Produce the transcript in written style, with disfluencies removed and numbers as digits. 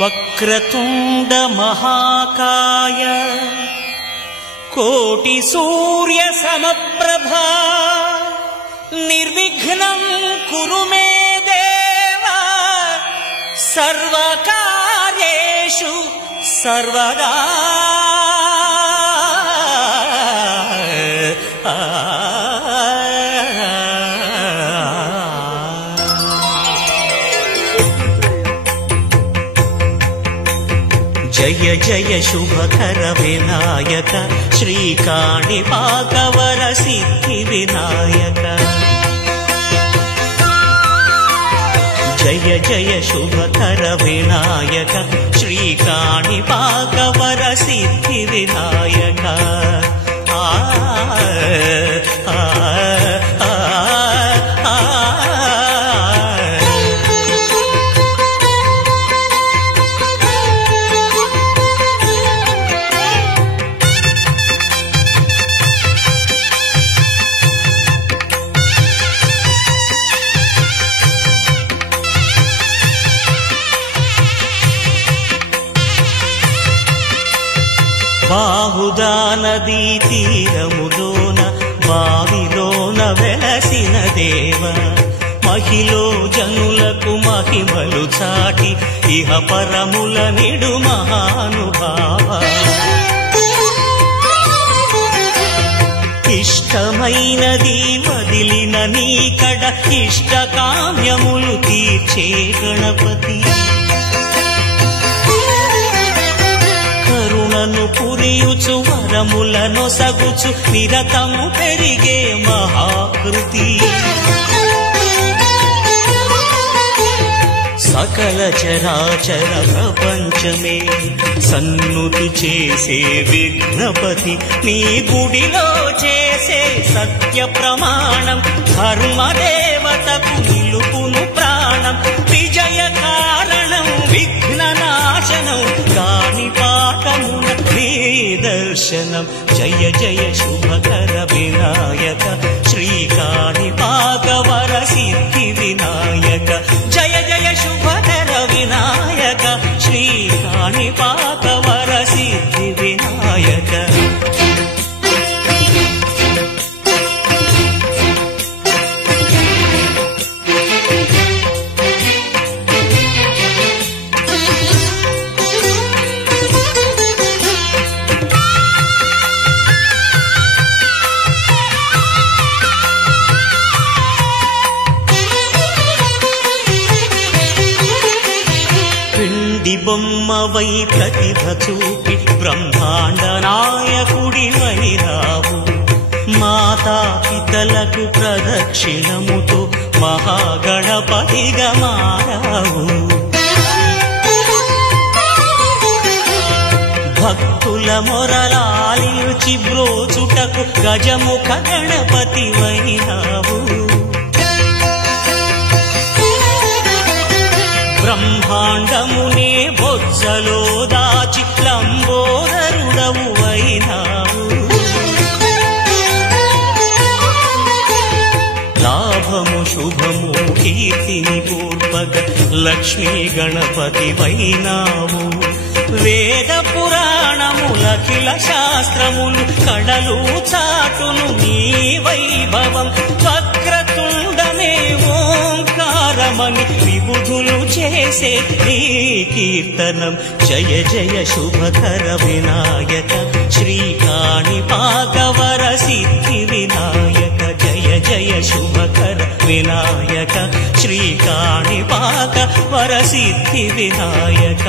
వక్రతుండ మహాకాయ కోటి సూర్య సమప్రభా నిర్విఘ్నం కురు మే దేవ సర్వకార్యేషు సర్వదా. జయ జయ శుభకర వినాయక శ్రీకాణిపాకవర సిద్ధి వినాయక. జయ జయ శుభకర వినాయక శ్రీకాణిపాకవర సిద్ధి వినాయక. బాహుదా నదీ తీరములోన బావిలోన వెలసిన దేవ మహిలో జనులకు మహిమలు చాటి ఇహ పరముల నిడు మహానుభావ. ఇష్టమైనది వదిలిన నీకడ ఇష్టకామ్యములు తీర్చే గణపతి. కరుణను పురియుచు వరములను సగుచు నిరతము పెరిగే మహాకృతి. సకల చరాచర ప్రపంచమే సన్నుతి చేసే విఘ్నపతి. నీ గుడిలో చేసే సత్య ప్రమాణం ధర్మదేవతకు నిలుపును ప్రాణం. విజయ కారణం విఘ్న నాశనం కాణిపాకమున నీ దర్శనం. జయ జయ శుభకర వినాయక శ్రీకాణిపాకవర సిద్ధి వినాయక. జయ జయ శుభకర వినాయక శ్రీకాణిపాకవర సిద్ధి వినాయక. బొమ్మవై ప్రతిభ చూపి బ్రహ్మాండ నాయకుడివై రావు. మాతాపితలకు ప్రదక్షిణముతో మహాగణపతిగా మారావు. భక్తుల మొరలాలించి బ్రోచుటకు గజముఖ గణపతివైనావు. బ్రహ్మాండమునే బొజ్జలో దాచి లంబోదరుడవు అయినావు. లాభము శుభము కీర్తిని పూర్వక లక్ష్మీ గణపతి వైనావు. వేద పురాణములఖిల శాస్త్రములు కళలు చాటును నీ వైభవం. వక్రతుండమే ఓంకారమని విబుధులు చేసే నీ కీర్తనం. జయ జయ శుభకర వినాయక శ్రీకాణిపాకవర సిద్ధి వినాయక. జయ జయ శుభకర వినాయక శ్రీకాణిపాకవర సిద్ధి వినాయక.